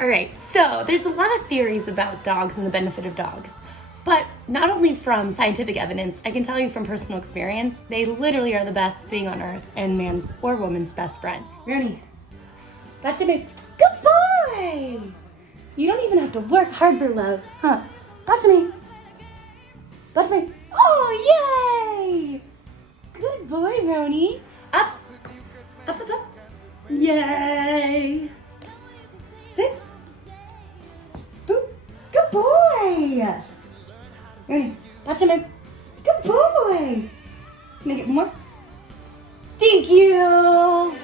All right, so there's a lot of theories about dogs and the benefit of dogs. But not only from scientific evidence, I can tell you from personal experience, they literally are the best being on earth and man's or woman's best friend. Rooney, that's me. Good boy! You don't even have to work hard for love, huh? Touch me. Touch me. Oh, yay! Good boy, Roni. Up. Up, up, up. Yay! Sit. Boop. Good boy! Ready? Touch him in. Good boy! Can I get more? Thank you!